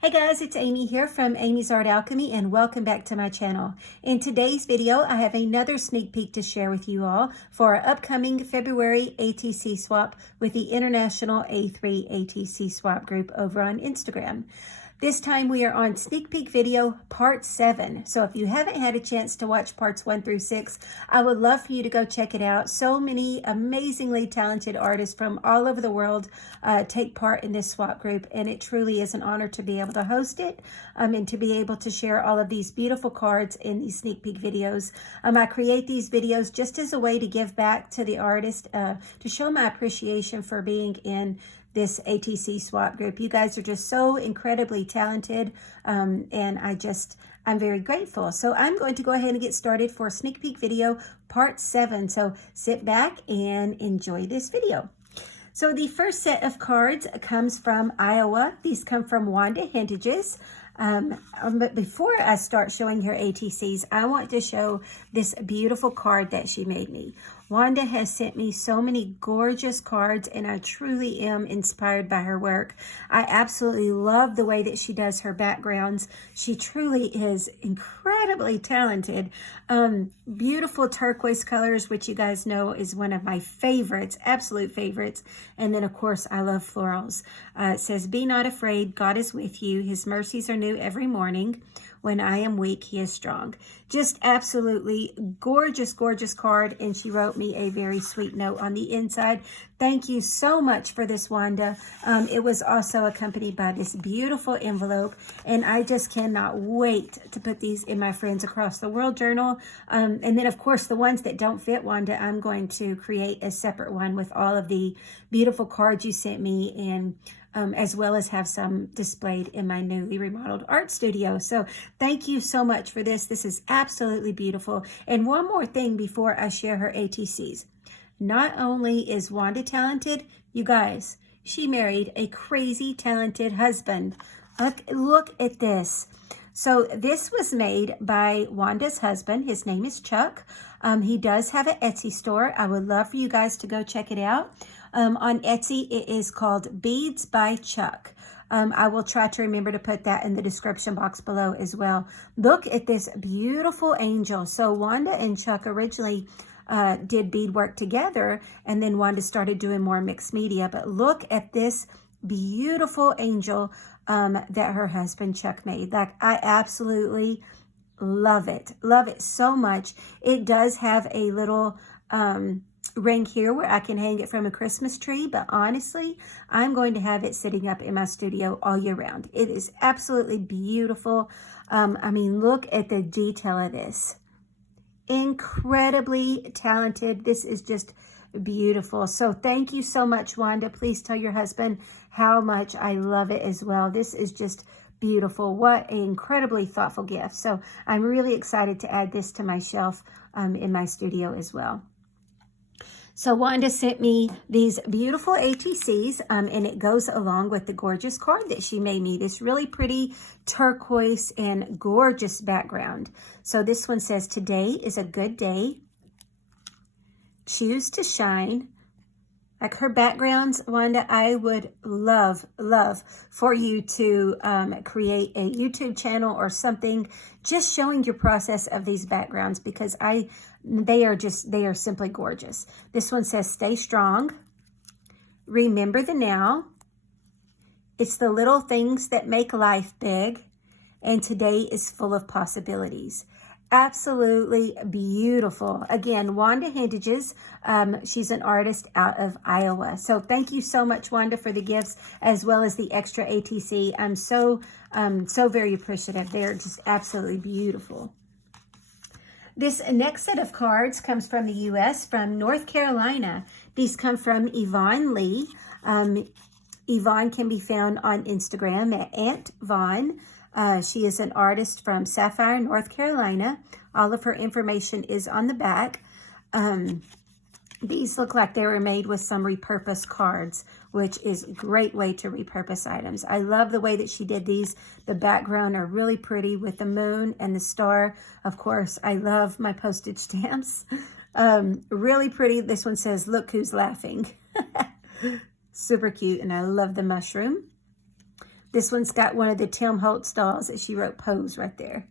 Hey guys, it's Amy here from Amy's Art Alchemy and welcome back to my channel. In today's video, I have another sneak peek to share with you all for our upcoming February ATC swap with the International A3 ATC swap group over on Instagram. This time we are on sneak peek video part 7. So if you haven't had a chance to watch parts 1 through 6, I would love for you to go check it out. So many amazingly talented artists from all over the world take part in this swap group, and it truly is an honor to be able to host it and to be able to share all of these beautiful cards in these sneak peek videos. I create these videos just as a way to give back to the artist, to show my appreciation for being in this ATC swap group. You guys are just so incredibly talented, and I'm very grateful. So I'm going to go ahead and get started for sneak peek video part 7. So sit back and enjoy this video. So the first set of cards comes from Iowa. These come from Wanda Satterwhite. But before I start showing her ATCs, I want to show this beautiful card that she made me. Wanda has sent me so many gorgeous cards, and I truly am inspired by her work. I absolutely love the way that she does her backgrounds. She truly is incredibly talented. Beautiful turquoise colors, which you guys know is one of my favorites, absolute favorites. And then, of course, I love florals. It says, "Be not afraid, God is with you. His mercies are new every morning. When I am weak, he is strong." Just absolutely gorgeous, gorgeous card. And she wrote me a very sweet note on the inside. Thank you so much for this, Wanda. It was also accompanied by this beautiful envelope. And I just cannot wait to put these in my Friends Across the World journal. And then, of course, the ones that don't fit, Wanda, I'm going to create a separate one with all of the beautiful cards you sent me, and as well as have some displayed in my newly remodeled art studio. So thank you so much for this. This is absolutely beautiful. And one more thing before I share her ATCs. Not only is Wanda talented, you guys, she married a crazy talented husband. Look at this. So this was made by Wanda's husband. His name is Chuck. He does have an Etsy store. I would love for you guys to go check it out. On Etsy, it is called Beads by Chuck. I will try to remember to put that in the description box below as well. Look at this beautiful angel. So Wanda and Chuck originally did beadwork together, and then Wanda started doing more mixed media. But look at this beautiful angel that her husband Chuck made. Like, I absolutely love it. Love it so much. It does have a little ring here where I can hang it from a Christmas tree, but honestly, I'm going to have it sitting up in my studio all year round. It is absolutely beautiful. I mean, look at the detail of this. Incredibly talented. This is just beautiful. So thank you so much, Wanda. Please tell your husband how much I love it as well. This is just beautiful. What an incredibly thoughtful gift. So I'm really excited to add this to my shelf in my studio as well. So Wanda sent me these beautiful ATCs, and it goes along with the gorgeous card that she made me. This really pretty turquoise and gorgeous background. So this one says, "Today is a good day. Choose to shine." Like her backgrounds, Wanda, I would love for you to create a YouTube channel or something just showing your process of these backgrounds, because they are simply gorgeous. This one says, "Stay strong. Remember the now. It's the little things that make life big. And today is full of possibilities." Absolutely beautiful. Again, Wanda Satterwhite. She's an artist out of Iowa. So thank you so much, Wanda, for the gifts as well as the extra ATC. I'm so very appreciative. They're just absolutely beautiful. This next set of cards comes from the U.S., from North Carolina. These come from Yvonne Lee. Yvonne can be found on Instagram at Aunt Vaughn. She is an artist from Sapphire, North Carolina. All of her information is on the back. These look like they were made with some repurposed cards, which is a great way to repurpose items. I love the way that she did these. The background are really pretty with the moon and the star. Of course, I love my postage stamps. Really pretty. This one says, "Look who's laughing." Super cute, and I love the mushroom. This one's got one of the Tim Holtz dolls that she wrote Pose right there.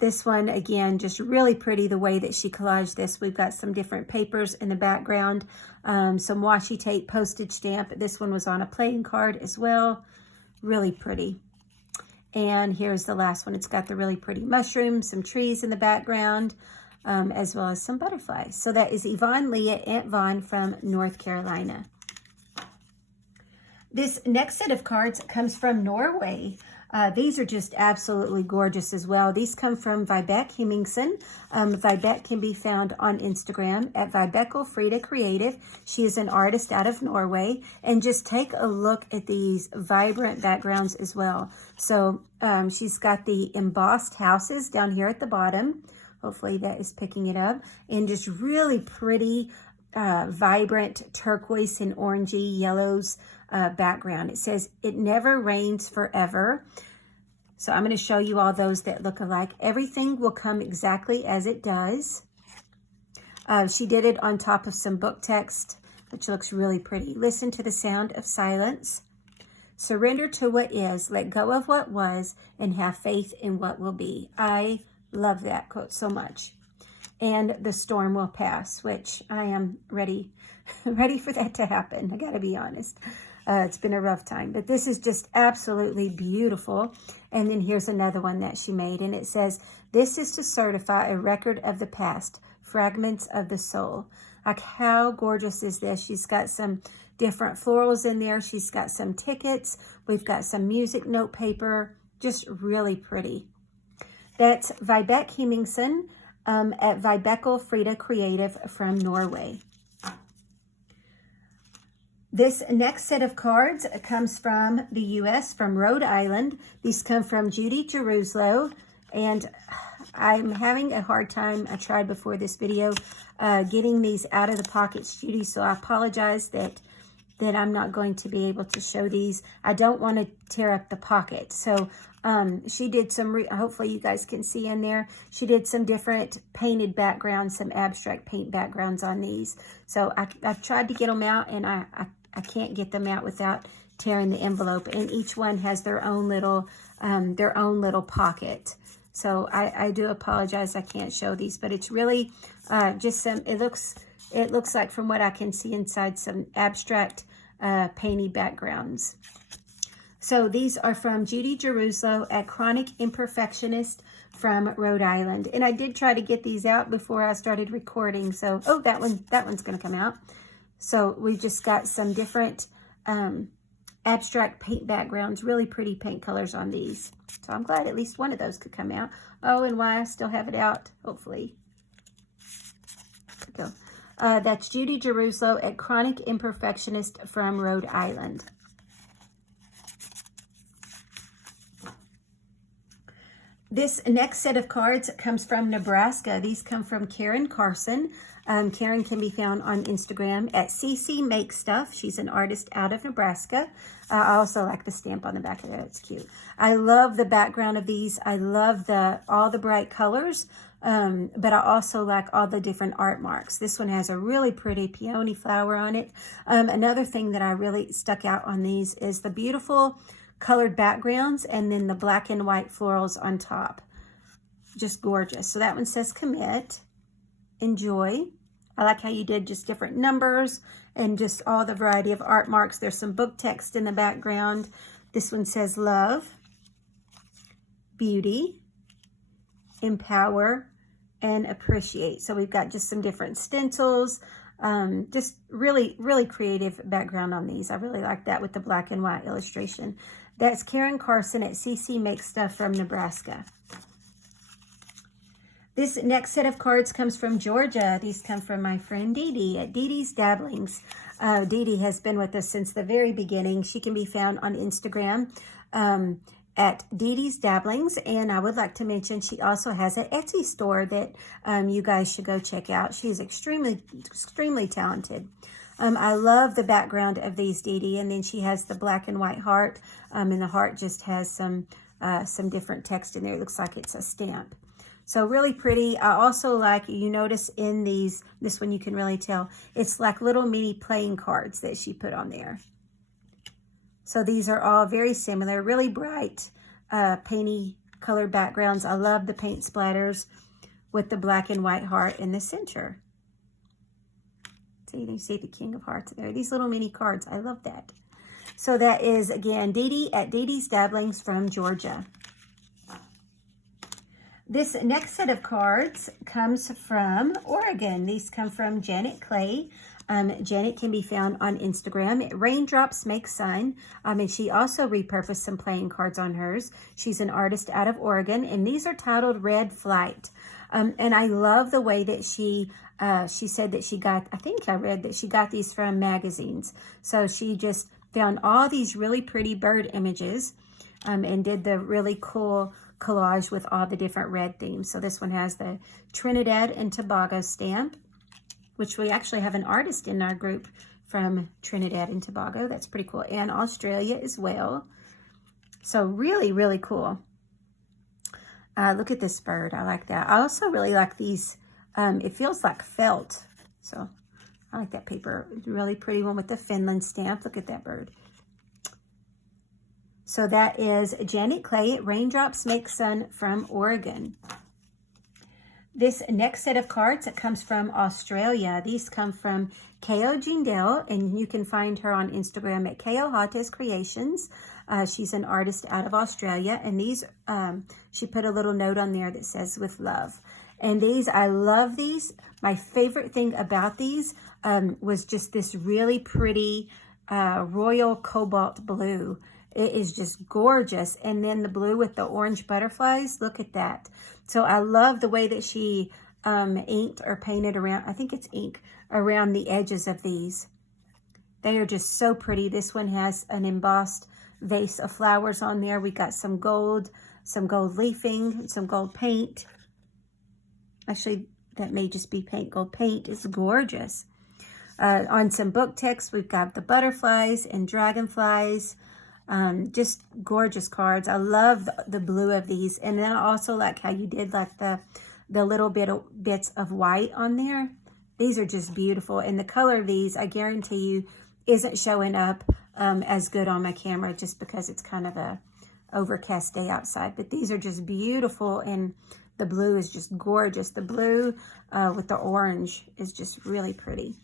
This one, again, just really pretty the way that she collaged this. We've got some different papers in the background, some washi tape, postage stamp. This one was on a playing card as well. Really pretty. And here's the last one. It's got the really pretty mushrooms, some trees in the background, as well as some butterflies. So that is Yvonne Lee at Aunt Vaughn from North Carolina. This next set of cards comes from Norway. These are just absolutely gorgeous as well. These come from Vibeke Hemmingsen. Vibeke can be found on Instagram at Vibeke Frida Creative. She is an artist out of Norway. And just take a look at these vibrant backgrounds as well. So she's got the embossed houses down here at the bottom. Hopefully that is picking it up. And just really pretty, vibrant turquoise and orangey yellows background. It says, "It never rains forever." So I'm going to show you all those that look alike. Everything will come exactly as it does. She did it on top of some book text, which looks really pretty. "Listen to the sound of silence. Surrender to what is, let go of what was, and have faith in what will be." I love that quote so much. "And the storm will pass," which I am ready for that to happen. I got to be honest. It's been a rough time, but this is just absolutely beautiful. And then here's another one that she made, and it says, "This is to certify a record of the past, fragments of the soul." Like, how gorgeous is this? She's got some different florals in there. She's got some tickets. We've got some music note paper. Just really pretty. That's Vibeke Hemmingsen at Vibeke Frida Creative from Norway. This next set of cards comes from the U.S., from Rhode Island. These come from Judy Jeruslo, and I'm having a hard time, I tried before this video, getting these out of the pockets, Judy, so I apologize that I'm not going to be able to show these. I don't want to tear up the pocket. So she did some, hopefully you guys can see in there, she did some different painted backgrounds, some abstract paint backgrounds on these. So I've tried to get them out, and I can't get them out without tearing the envelope. And each one has their own little pocket. So I do apologize I can't show these, but it's really just some, it looks like, from what I can see inside, some abstract painty backgrounds. So these are from Judy Jeruslo at Chronic Imperfectionist from Rhode Island. And I did try to get these out before I started recording. So, oh, that one's going to come out. So we've just got some different abstract paint backgrounds, really pretty paint colors on these. So I'm glad at least one of those could come out. Oh, and why I still have it out, hopefully. There we go. That's Judy Jeruslo at Chronic Imperfectionist from Rhode Island. This next set of cards comes from Nebraska. These come from Karen Carson. Karen can be found on Instagram at CC Make Stuff. She's an artist out of Nebraska. I also like the stamp on the back of that. It's cute. I love the background of these. I love all the bright colors, but I also like all the different art marks. This one has a really pretty peony flower on it. Another thing that I really stuck out on these is the beautiful colored backgrounds and then the black and white florals on top. Just gorgeous. So that one says commit. Enjoy. I like how you did just different numbers and just all the variety of art marks. There's some book text in the background. This one says love, beauty, empower, and appreciate. So we've got just some different stencils. Just really, really creative background on these. I really like that with the black and white illustration. That's Karen Carson at CC Make Stuff from Nebraska. This next set of cards comes from Georgia. These come from my friend Dee Dee at Dee Dee's Dabblings. Dee Dee has been with us since the very beginning. She can be found on Instagram at Dee Dee's Dabblings. And I would like to mention she also has an Etsy store that you guys should go check out. She's extremely, extremely talented. I love the background of these, Dee Dee. And then she has the black and white heart. And the heart just has some different text in there. It looks like it's a stamp. So really pretty. I also like, you notice in these, this one you can really tell, it's like little mini playing cards that she put on there. So these are all very similar, really bright, painty colored backgrounds. I love the paint splatters with the black and white heart in the center. So you can see the King of Hearts there. These little mini cards, I love that. So that is, again, Dee Dee at Dee Dee's Dabblings from Georgia. This next set of cards comes from Oregon. These come from Janet Clay. Janet can be found on Instagram. Raindrops Make Sun. And she also repurposed some playing cards on hers. She's an artist out of Oregon. And these are titled Red Flight. And I love the way that she said that she got, I think I read that she got these from magazines. So she just found all these really pretty bird images and did the really cool collage with all the different red themes. So this one has the Trinidad and Tobago stamp, which we actually have an artist in our group from Trinidad and Tobago. That's pretty cool. And Australia as well. So really, really cool. Look at this bird. I like that. I also really like these. It feels like felt. So I like that paper. Really pretty one with the Finland stamp. Look at that bird. So that is Janet Clay, Raindrops Make Sun from Oregon. This next set of cards, it comes from Australia. These come from Ko Jindal, and you can find her on Instagram at Ko Hates Creations. She's an artist out of Australia, and these, she put a little note on there that says, with love. And these, I love these. My favorite thing about these was just this really pretty royal cobalt blue. It is just gorgeous. And then the blue with the orange butterflies, look at that. So I love the way that she inked or painted around, I think it's ink, around the edges of these. They are just so pretty. This one has an embossed vase of flowers on there. We got some gold leafing, some gold paint. Actually, that may just be paint. Gold paint is gorgeous. On some book text, we've got the butterflies and dragonflies. Just gorgeous cards. I love the blue of these. And then I also like how you did like the little bits of white on there. These are just beautiful. And the color of these, I guarantee you, isn't showing up as good on my camera just because it's kind of a overcast day outside. But these are just beautiful, and the blue is just gorgeous. The blue with the orange is just really pretty.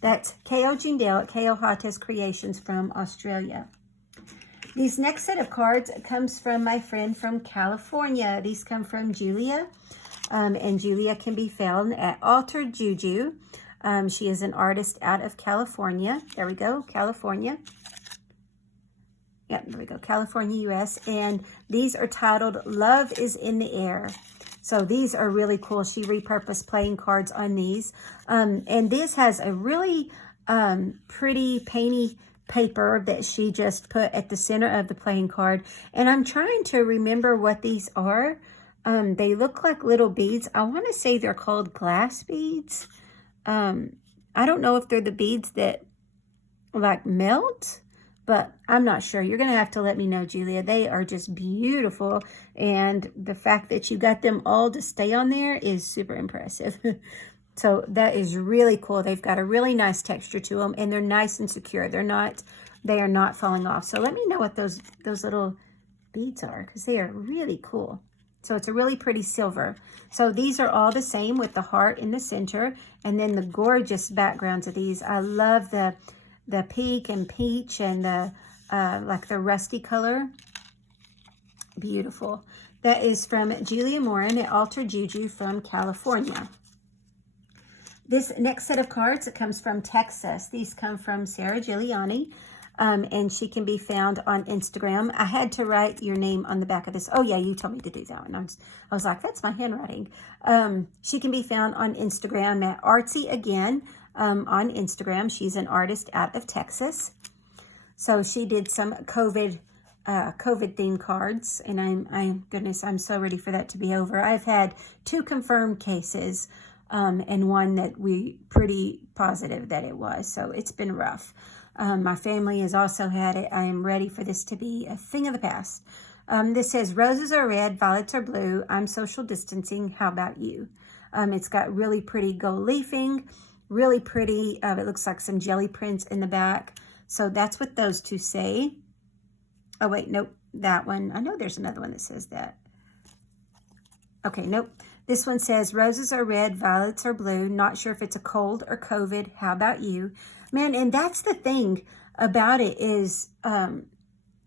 That's Ko Jindal at Ko Hates Creations from Australia. These next set of cards comes from my friend from California. These come from Julia, and Julia can be found at Altered Juju. She is an artist out of California. There we go, California. Yeah, there we go, California, U.S. And these are titled Love is in the Air. So these are really cool. She repurposed playing cards on these. And this has a really pretty painty paper that she just put at the center of the playing card. And I'm trying to remember what these are. They look like little beads. I want to say they're called glass beads. I don't know if they're the beads that like melt, but I'm not sure. You're going to have to let me know, Julia. They are just beautiful. And the fact that you got them all to stay on there is super impressive. So that is really cool. They've got a really nice texture to them, and they're nice and secure. They are not falling off. So let me know what those little beads are, because they are really cool. So it's a really pretty silver. So these are all the same with the heart in the center, and then the gorgeous backgrounds of these. I love the pink and peach and the like the rusty color. Beautiful. That is from Julia Morin at Altered Juju from California. This next set of cards, it comes from Texas. These come from Sarah Giuliani, and she can be found on Instagram. I had to write your name on the back of this. Oh, yeah, you told me to do that one. I was like, that's my handwriting. She can be found on Instagram at Artsy Again on Instagram. She's an artist out of Texas. So she did some COVID themed cards, and goodness, I'm so ready for that to be over. I've had 2 confirmed cases, and one that we pretty positive that it was. So it's been rough. My family has also had it. I am ready for this to be a thing of the past. This says, roses are red, violets are blue. I'm social distancing. How about you? It's got really pretty gold leafing, really pretty. It looks like some jelly prints in the back. So that's what those 2 say. Oh, wait, nope, that one. I know there's another one that says that. Okay, nope. This one says, roses are red, violets are blue. Not sure if it's a cold or COVID. How about you? Man, and that's the thing about it is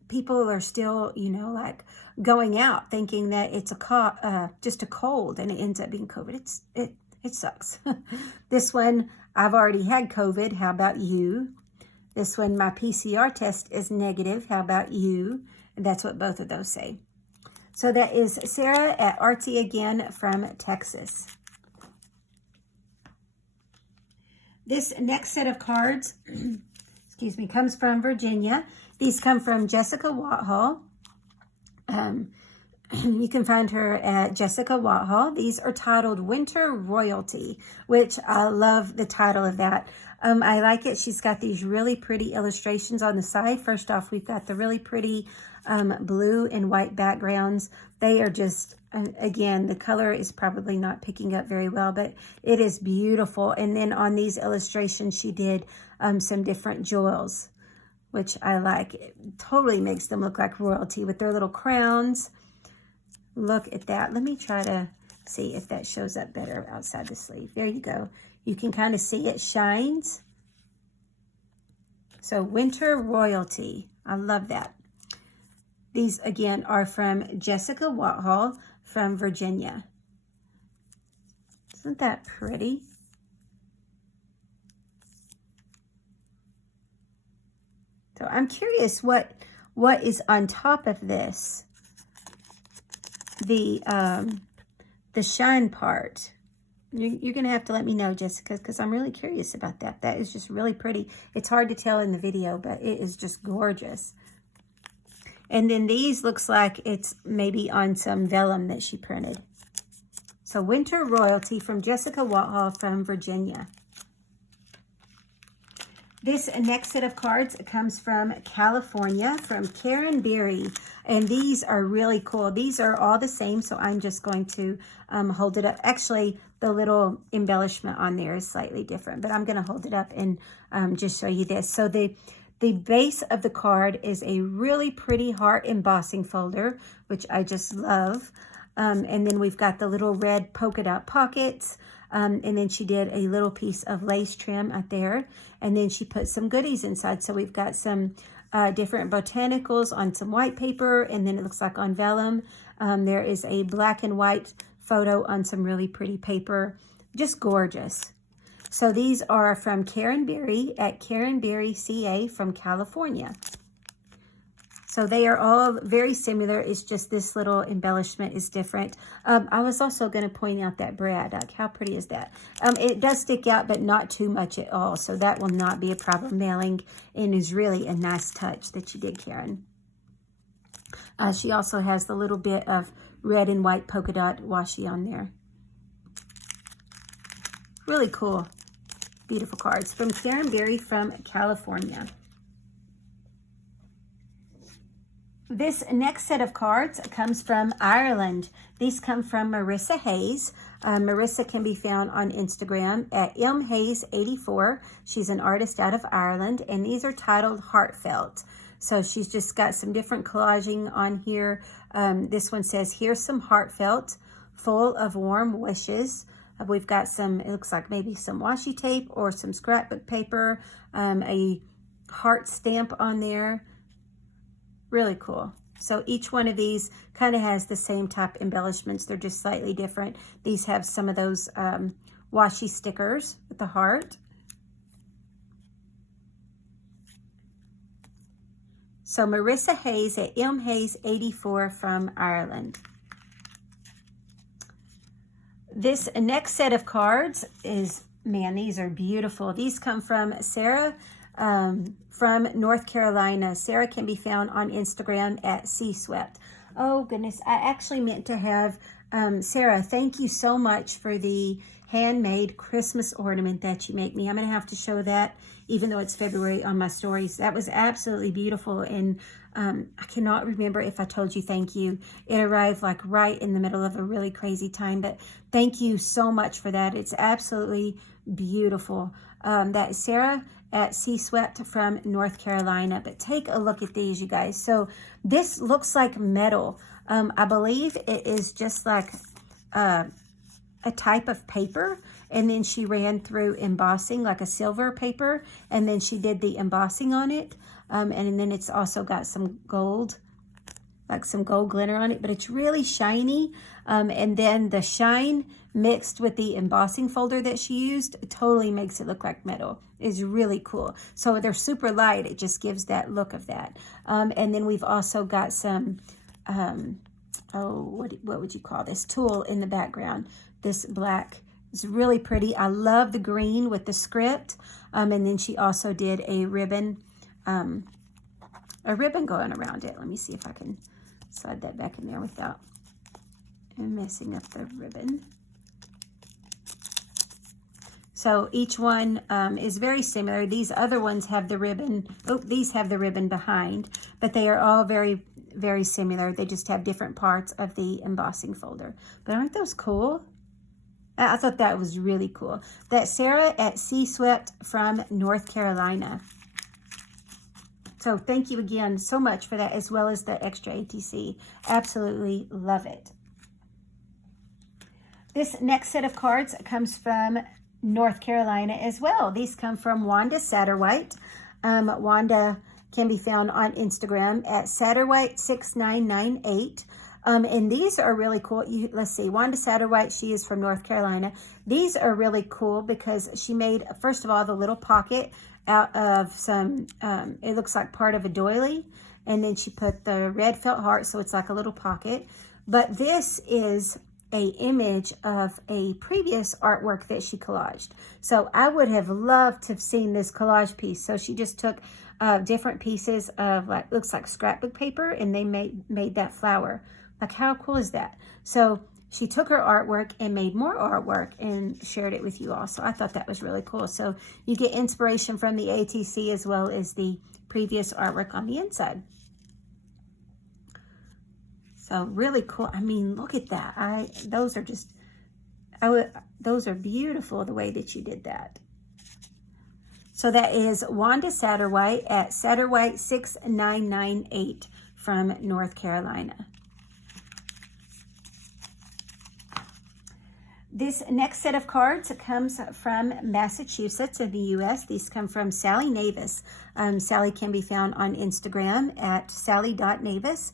people are still, you know, like going out thinking that it's just a cold, and it ends up being COVID. It sucks. This one, I've already had COVID. How about you? This one, my PCR test is negative. How about you? And that's what both of those say. So that is Sarah at Artsy again from Texas. This next set of cards, excuse me, comes from Virginia. These come from Jessica Wathall. You can find her at Jessica Wathall. These are titled Winter Royalty, which I love the title of that. I like it. She's got these really pretty illustrations on the side. First off, we've got the really pretty blue and white backgrounds. They are just, again, the color is probably not picking up very well, but it is beautiful. And then on these illustrations, she did some different jewels, which I like. It totally makes them look like royalty with their little crowns. Look at that. Let me try to see if that shows up better outside the sleeve. There you go. You can kind of see it shines. So Winter Royalty. I love that. These, again, are from Jessica Wathall from Virginia. Isn't that pretty? So I'm curious what is on top of this. The shine part. You're going to have to let me know, Jessica, because I'm really curious about that. That is just really pretty. It's hard to tell in the video, but it is just gorgeous. And then these looks like it's maybe on some vellum that she printed. So Winter Royalty from Jessica Wathall from Virginia. This next set of cards comes from California, from Karen Berry. And these are really cool. These are all the same, so I'm just going to hold it up. Actually, the little embellishment on there is slightly different, but I'm going to hold it up and just show you this. So the base of the card is a really pretty heart embossing folder, which I just love. And then we've got the little red polka dot pockets. And then she did a little piece of lace trim out there. And then she put some goodies inside. So we've got some different botanicals on some white paper. And then it looks like on vellum. There is a black and white photo on some really pretty paper. Just gorgeous. So these are from Karen Berry at Karen Berry CA from California. So they are all very similar. It's just this little embellishment is different. I was also going to point out that Braddock. How pretty is that? It does stick out, but not too much at all. So that will not be a problem mailing, and is really a nice touch that you did, Karen. She also has the little bit of red and white polka dot washi on there. Really cool. Beautiful cards from Karen Berry from California. This next set of cards comes from Ireland. These come from Marissa Hayes. Marissa can be found on Instagram at mhayes84. She's an artist out of Ireland, and these are titled Heartfelt. So she's just got some different collaging on here. This one says, here's some heartfelt, full of warm wishes. We've got some, it looks like maybe some washi tape or some scrapbook paper, a heart stamp on there. Really cool. So each one of these kind of has the same type embellishments. They're just slightly different. These have some of those washi stickers with the heart. So Marissa Hayes at mhayes84 from Ireland. This next set of cards is, man, these are beautiful. These come from Sarah from North Carolina. Sarah can be found on Instagram at Sea Swept. Oh goodness, I actually meant to have Sarah, thank you so much for the handmade Christmas ornament that you make me. I'm going to have to show that, even though it's February, on my stories. That was absolutely beautiful, and I cannot remember if I told you thank you. It arrived like right in the middle of a really crazy time, but thank you so much for that. It's absolutely beautiful. That is Sarah at Sea Swept from North Carolina. But take a look at these, you guys. So this looks like metal. I believe it is just like a type of paper, and then she ran through embossing like a silver paper, and then she did the embossing on it, and then it's also got some gold, like some gold glitter on it, but it's really shiny, and then the shine mixed with the embossing folder that she used totally makes it look like metal. It's really cool. So they're super light. It just gives that look of that. And then we've also got some what would you call this, tulle in the background. This black is really pretty. I love the green with the script. And then she also did a ribbon going around it. Let me see if I can slide that back in there without messing up the ribbon. So each one is very similar. These other ones have the ribbon. Oh, these have the ribbon behind, but they are all very, very similar. They just have different parts of the embossing folder. But aren't those cool? I thought that was really cool. That's Sarah at Sea Swept from North Carolina. So thank you again so much for that, as well as the extra ATC. Absolutely love it. This next set of cards comes from North Carolina as well. These come from Wanda Satterwhite. Wanda can be found on Instagram at Satterwhite6998. And these are really cool. Let's see, Wanda Satterwhite, she is from North Carolina. These are really cool because she made, first of all, the little pocket out of some, it looks like part of a doily. And then she put the red felt heart, so it's like a little pocket. But this is a image of a previous artwork that she collaged. So I would have loved to have seen this collage piece. So she just took different pieces of, like, looks like scrapbook paper, and they made that flower. Like, how cool is that? So she took her artwork and made more artwork and shared it with you all. So I thought that was really cool. So you get inspiration from the ATC as well as the previous artwork on the inside. So really cool. I mean, look at that. Those are just, those are beautiful the way that you did that. So that is Wanda Satterwhite at Satterwhite6998 from North Carolina. This next set of cards comes from Massachusetts in the U.S. These come from Sally Navis. Sally can be found on Instagram at sally.navis.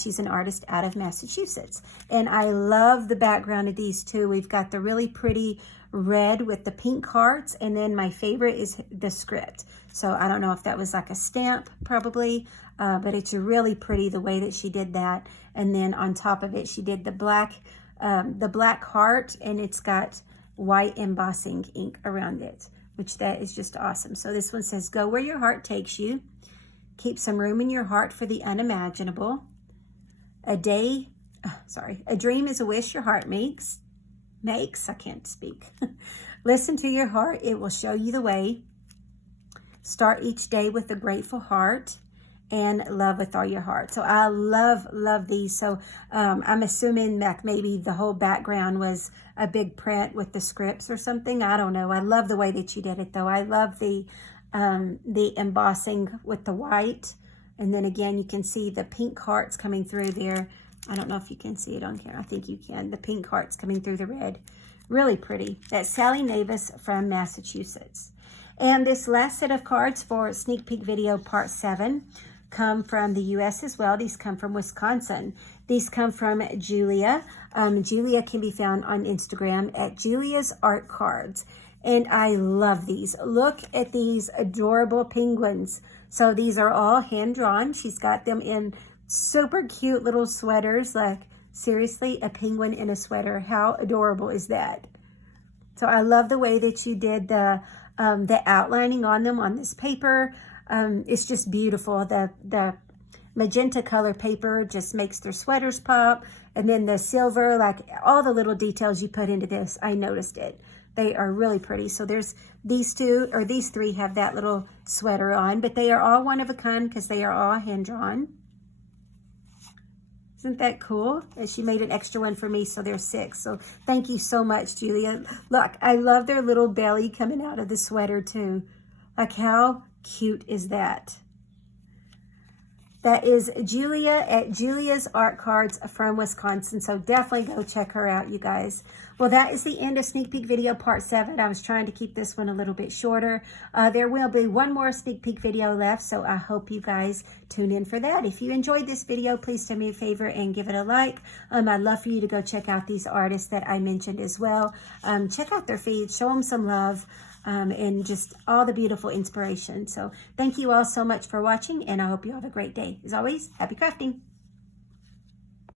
She's an artist out of Massachusetts. And I love the background of these two. We've got the really pretty red with the pink hearts. And then my favorite is the script. So I don't know if that was like a stamp probably, but it's really pretty the way that she did that. And then on top of it, she did the black heart, and it's got white embossing ink around it, which that is just awesome. So this one says, go where your heart takes you. Keep some room in your heart for the unimaginable. A dream is a wish your heart makes. I can't speak. Listen to your heart. It will show you the way. Start each day with a grateful heart and love with all your heart. So I love these. So I'm assuming that maybe the whole background was a big print with the scripts or something. I don't know. I love the way that you did it though. I love the embossing with the white. And then again, you can see the pink hearts coming through there. I don't know if you can see it on camera. I think you can. The pink hearts coming through the red. Really pretty. That's Sally Navis from Massachusetts. And this last set of cards for Sneak Peek Video Part 7 come from the U.S. as well. These come from Wisconsin. These come from Julia. Julia can be found on Instagram at Julia's Art Cards. And I love these. Look at these adorable penguins. So these are all hand-drawn. She's got them in super cute little sweaters. Like, seriously, a penguin in a sweater. How adorable is that? So I love the way that you did the outlining on them on this paper. It's just beautiful. The magenta color paper just makes their sweaters pop. And then the silver, like all the little details you put into this, I noticed it. They are really pretty. So there's these two, or these three have that little sweater on, but they are all one of a kind because they are all hand-drawn. Isn't that cool? And she made an extra one for me, so there's 6. So thank you so much, Julia. Look, I love their little belly coming out of the sweater too. Like, how cute is that? That is Julia at Julia's Art Cards from Wisconsin. So definitely go check her out, you guys. Well, that is the end of Sneak Peek video part 7. I was trying to keep this one a little bit shorter. There will be one more Sneak Peek video left, so I hope you guys tune in for that. If you enjoyed this video, please do me a favor and give it a like. I'd love for you to go check out these artists that I mentioned as well. Check out their feeds, show them some love. And just all the beautiful inspiration. So thank you all so much for watching, and I hope you have a great day. As always, happy crafting.